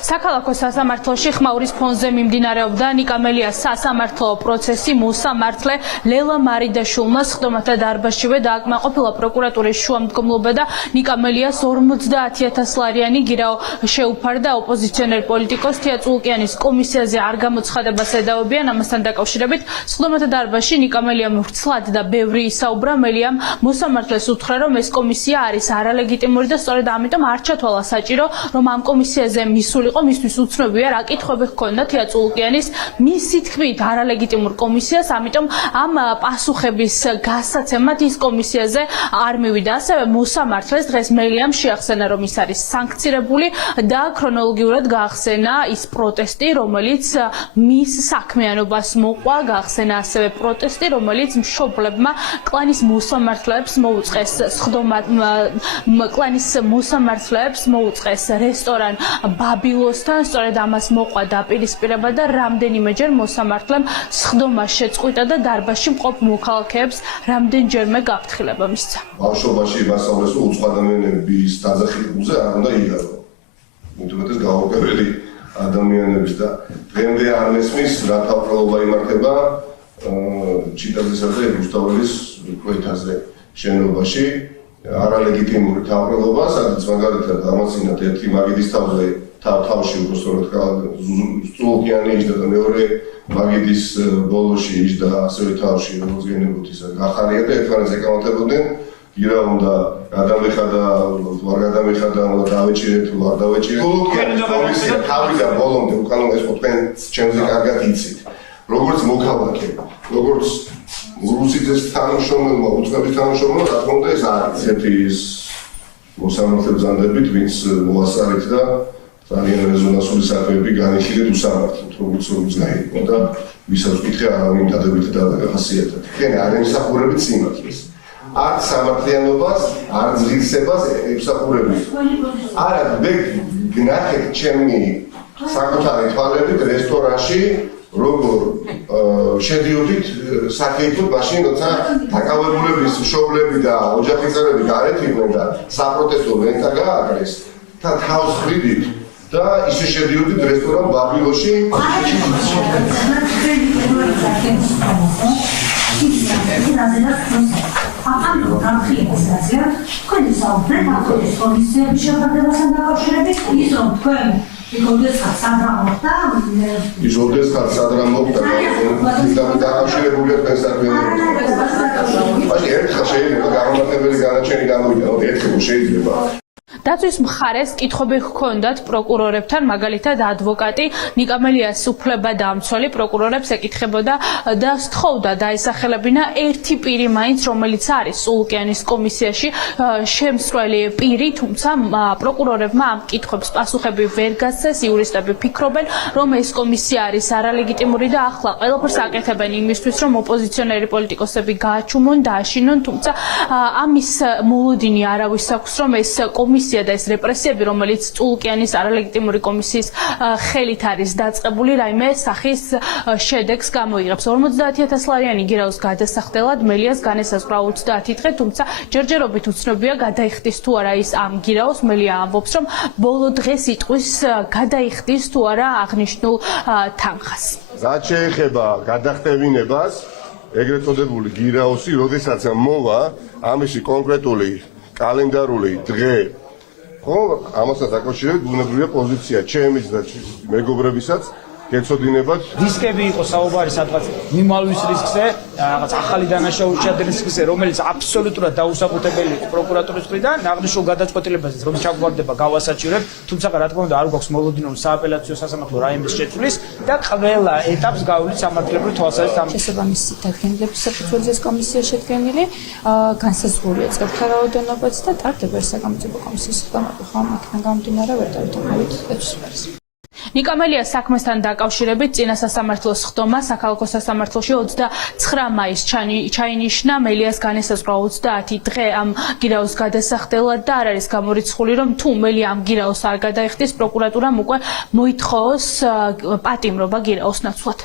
საქალაქო სასამართლოში ხმაურის ფონზე მიმდინარეობდა ნიკამელიას სასამართლო პროცესი მოსამართლე ლელა მარიდაშვილმა სხდომათა დარბაზშივე დააკმაყოფილა პროკურატურის შუამდგომლობა და ნიკამელიას 50,000 ლარიანი გირაო შეუფარდა. ოპოზიციონერ პოლიტიკოს თია წულკიანის კომისიაზე არ გამოცხადებას ედაობიან. ამასთან დაკავშირებით სხდომათა დარბაზში ნიკამელიამ ვრცლად და ბევრი ისაუბრა. მელიამ მოსამართლეს უთხრა, რომ ეს კომისია არის არალეგიტიმური და სწორედ ამიტომ არ ჩათვალა საჭირო, რომ ამ კომისიაზე მისულიყო, მისთვის უცნობია რა კითხვები ჰქონდა თია წულკიანის მისი თქმით არალეგიტიმურ კომისიას, ამიტომ ამ პასუხების გასაცემად ის კომისიაზე არ მივიდა. ასევე მოსამართლეს დღეს მელიამ შეახსენა, რომ ის არის სანქცირებული და ქრონოლოგიურად გაახსენა ის პროტესტი, რომელიც მის საქმიანობას მოყვა, გაახსენა ასევე პროტესტი, რომელიც მშობლებმა კლანის მოსამართლეებს მოუწყეს კლანის მოსამართლეებს მოუწყეს რესტორან ბაბილოსთან. სწორედ ამას მოყვა დაპირისპირება და რამდენიმეჯერ მოსამართლემ სხდომა შეწყვიტა და დარბაზში მყოფ მოქალაქეებს რამდენჯერმე გაფრთხილება მისცა. ბავშვობაში მასწავლეს, რომ უცხო ადამიანების დაძახილებზე არ უნდა იგარო. მუდმივად გაუგებელი ადამიანების და დღემდე არ მესმის რა თავყრობა იმართება ჩიტაძესა და რუსთაველის კვეთაზე შენობაში. არალეგიტიმური თავყრობა, სადაც მაგალითად გამოცინათ ერთი მაგიდის თავზე თავში უბრალოდ წულკიანი იჯდა და მეორე მაგიდის ბოლოში იჯდა ასევე თავში rozgenebutisa გახარია და ერთმანეთს ეკავანტებოდნენ. ირა უნდა გადამეხადა, ვარ გადამეხადა, უნდა დავეჭირეთ, ვარ დავეჭირეთ. კომისია თავიდან ბოლომდე უკანონო ეს თქვენ ჩემზე კარგად იცით. როგორც მოქალაქე, როგორც რუსეთის თანამშრომელმა, უცხოების თანამშრომელმა, რა თქმა უნდა ეს არის ერთი ის მოსამართლე ბრძანდებით, ვინც მოასწარეთ და ძალიან რეზონანსული საქმეები განიხილეთ უსამართლოდ, როგორც გაიგო და ვისაც ვკითხე არავინ დადებითი დახასიათებთ. თქვენ არ ემსახურებით სიმართლეს. არც სამართლიანობას, არც ღირსებას ემსახურებით. არა, მე გნახეთ ჩემი საკუთარი თვალებით რესტორანში როგორ შედიოდით საკეითოდ მაშინ როცა დაკავებულების მშობლები და ოჯახისწრები გარეთ იყვნენ და საპროტესტო ლენტა გააკრეს და თავს ხვიდით და ისე შედიოდით რესტორან ბაბილოში. ის ოდესღაც სადრა მოხდა დაკავშირებულია თქვენ საქმეებთან. მაშინ ერთხელ შეიძლება გამომართებელი განაჩენი გამოვიდა, ერთხელ შეიძლება. დაცვის მხარეს კითხვები ჰქონდათ პროკურორებთან, მაგალითად ადვოკატი ნიკამელიას უფლებადამცველი პროკურორებს ეკითხებოდა და სთხოვდა დაესახელებინა ერთი პირი მაინც, რომელიც არის წულკიანის კომისიაში შემსვლელი პირი, თუმცა პროკურორებმა ამ კითხვებს პასუხები ვერ გასცეს. იურისტები ფიქრობენ, რომ ეს კომისია არის არალეგიტიმური და ახლა ყველაფერს აკეთებენ იმისთვის, რომ ოპოზიციონერი პოლიტიკოსები გააჩუმონ, დააშინონ, თუმცა ამის მოლოდინი არავის აქვს, რომ ეს კომისია და ეს რეპრესიები, რომელიც წულკიანის არალეგიტიმური კომისიის ხელით არის დაწყებული, რაიმე სახის შედეგს გამოიღებს. 50,000 ლარიანი გირაოს გადასახდელად მელიას განესაზღვრა 30 დღე, თუმცა ჯერჯერობით უცნობია გადაიხდის თუ არა ის ამ გირაოს. მელია ამბობს, რომ ბოლო დღეს იტყვის გადაიხდის თუ არა აღნიშნულ თანხას. რაც შეეხება გადახტევინებას, ეგრეთ წოდებული გირაოსი, როდესაც მოვა ამისი კონკრეტული კალენდარული დღე, ხო, ამასაც დაკავშირებით ბუნებრივია პოზიცია ჩემის და მეგობრებისაც გეცოდინებათ. რისკები იყო საუბარი სადღაც მიმალვის რისკზე, რაღაც ახალი დანაშაულის ჩადენის რისკზე, რომელიც აბსოლუტურად დაუსაბუთებელი იყო პროკურატურის მხრიდან, აღნიშნულ გადაწყვეტილებაზე, რომ ჩაგვარდება გავასაჭირებ, თუმცა რა თქმა უნდა არ გვაქვს მოლოდინური სააპელაციო სასამართლო რაიმის შეცვლის და ყველა ეტაპს გავვლით სამართლებრივი თვალსაზრისით. შესაბამისი დადგენილების საფუძველზე კომისია შედგენილი, განსაზღვრულია წევრთა რაოდენობაც და ტარდება საკამათო კომისიის სხდომები, ხო, აქედან გამომდინარე ვერ დავით ეცვლის. ნიკამელიას საქმესთან დაკავშირებით წინა სასამართლოს სხდომა საქალაქო სასამართლოში 29 მაისს ჩაინიშნა. მელიას განესაზღვრა 30 დღე ამ გირაოს გადასახდელად და არ არის გამორიცხული, რომ თუ მელია ამ გირაოს არ გადაიხდის, პროკურატურამ უკვე მოითხოვოს პატიმრობა გირაოს ნაცვლად.